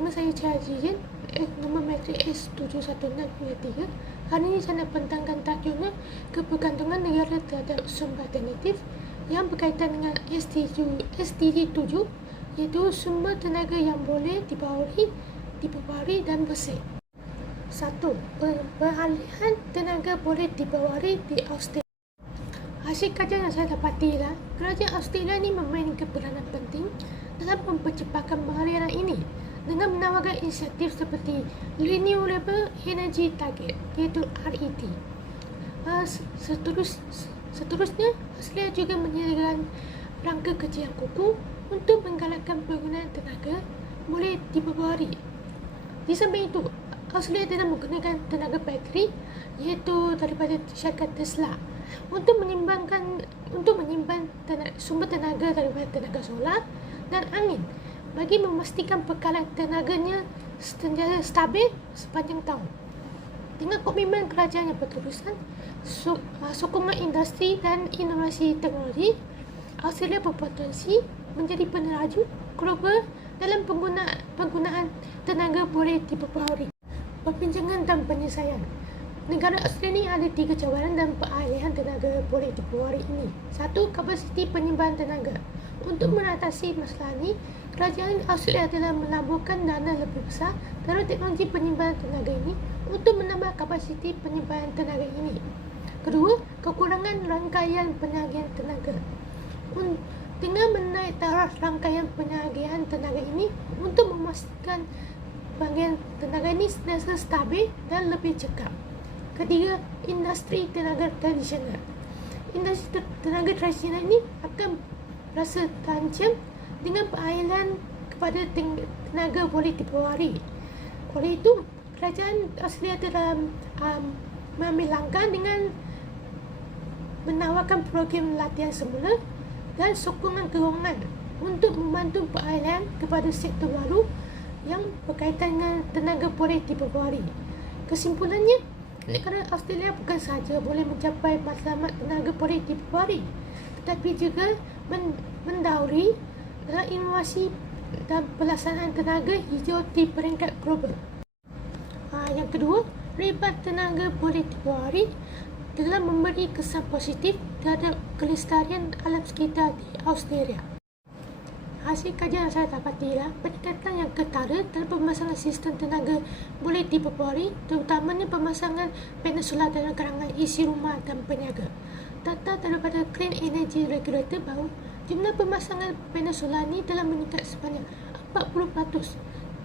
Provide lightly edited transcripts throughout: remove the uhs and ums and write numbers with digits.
Nama saya Cahajin, nombor matrik S716-3. Hari ini saya nak bentangkan tajuknya kebergantungan negara terhadap sumber alternatif yang berkaitan dengan SDG 7, iaitu sumber tenaga yang boleh diperbarui dan bersih. 1. Peralihan tenaga boleh diperbarui di Australia. Hasil kajian yang saya dapati ialah kerajaan Australia ini memainkan peranan penting dalam mempercepatkan peralihan ini dengan menawarkan inisiatif seperti Renewable Energy Target, iaitu RET. Seterusnya, Australia juga menyediakan rangka kerja yang kukuh untuk menggalakkan penggunaan tenaga boleh diperbarui. Di samping itu, Australia telah menggunakan tenaga bateri, iaitu daripada syarikat Tesla, untuk menyimpan sumber tenaga daripada tenaga solar dan angin bagi memastikan bekalan tenaganya sentiasa stabil sepanjang tahun. Dengan komitmen kerajaan yang berterusan, sokongan industri dan inovasi teknologi, Australia berpotensi menjadi peneraju global dalam penggunaan tenaga boleh diperbarui. Perbincangan dan penyelesaian. Negara Australia ada 3 cabaran dan peralihan tenaga boleh diperbarui ini. 1. Kapasiti penyimpanan tenaga. Untuk mengatasi masalah ini, kerajaan Australia telah melaburkan dana lebih besar dalam teknologi penyimpanan tenaga ini untuk menambah kapasiti penyimpanan tenaga ini. Kedua, kekurangan rangkaian penyagihan tenaga. Dengan menaik taraf rangkaian penyagihan tenaga ini untuk memastikan bahagian tenaga ini sentiasa stabil dan lebih cekap. Ketiga, industri tenaga tradisional. Industri tenaga tradisional ini akan rasa terancam dengan peralihan kepada tenaga boleh diperbarui. Oleh itu, kerajaan Australia telah mengambil langkah dengan menawarkan program latihan semula dan sokongan kewangan untuk membantu peralihan kepada sektor baru yang berkaitan dengan tenaga boleh diperbarui. Kesimpulannya, negara Australia bukan sahaja boleh mencapai matlamat tenaga boleh diperbarui, tetapi juga mendahului dalam inovasi dan pelaksanaan tenaga hijau di peringkat global. Yang kedua, ribat tenaga boleh diperbarui telah memberi kesan positif terhadap kelestarian alam sekitar di Australia. Hasil kajian yang saya dapati ialah peningkatan yang ketara dalam pemasangan sistem tenaga boleh diperbarui, terutamanya pemasangan panel solar dalam kalangan isi rumah dan peniaga. Data daripada Clean Energy Regulator bahawa jumlah pemasangan panel solar ini telah meningkat sebanyak 40%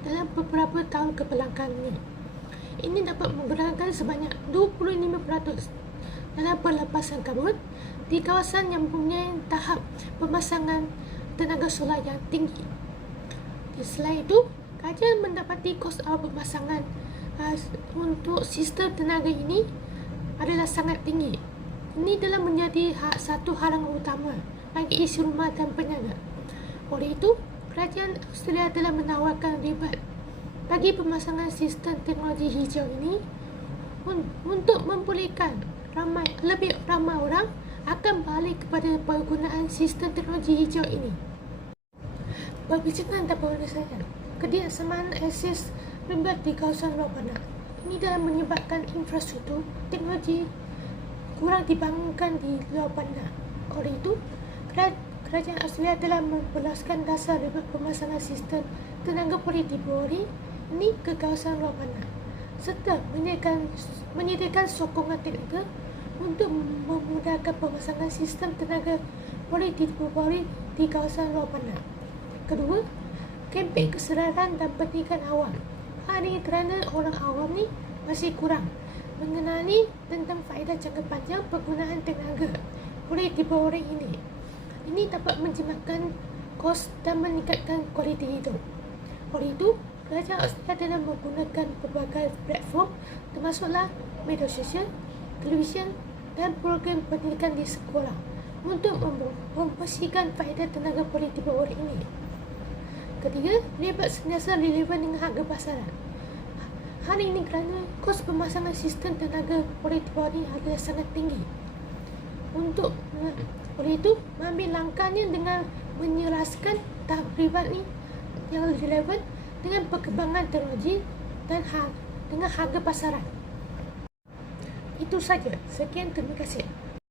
dalam beberapa tahun kebelakangan ini. Ini dapat menggunakan sebanyak 25% dalam pelepasan karbon di kawasan yang mempunyai tahap pemasangan tenaga solar yang tinggi. Selain itu, kajian mendapati kos awal pemasangan untuk sistem tenaga ini adalah sangat tinggi. Ini telah menjadi satu halangan utama bagi isi rumah dan peniaga. Oleh itu, kerajaan Australia telah menawarkan ribat bagi pemasangan sistem teknologi hijau ini untuk membolehkan lebih ramai orang akan balik kepada penggunaan sistem teknologi hijau ini. Perbincangan dan penyelesaian. Ketidaksamaan akses ribat di kawasan luar bandar. Ini telah menyebabkan infrastruktur teknologi kurang dibangunkan di luar bandar. Oleh itu, kerajaan Australia telah memperluaskan dasar ribat pemasangan sistem tenaga boleh diperbarui ini ke kawasan luar bandar, serta menyediakan sokongan teknikal untuk memudahkan pemasangan sistem tenaga boleh diperbarui di kawasan luar bandar. Kedua, kempen kesedaran dan pendidikan awam. Hal ini kerana orang awam ni masih kurang mengenali tentang faedah jangka panjang penggunaan tenaga boleh diperbarui ini. Ini dapat menjimatkan kos dan meningkatkan kualiti hidup. Oleh itu, kerajaan Australia telah menggunakan pelbagai platform termasuklah media sosial, televisyen dan program pendidikan di sekolah untuk memastikan faedah tenaga boleh diperbarui ini. Ketiga, ribat sentiasa relevan dengan harga pasaran. Hal ini kerana kos pemasangan sistem tenaga boleh diperbarui adalah sangat tinggi. Oleh itu, mengambil langkahnya dengan menyeraskan tahap ribat ini yang relevan dengan perkembangan teknologi dan dengan harga pasaran. Itu saja. Sekian, terima kasih.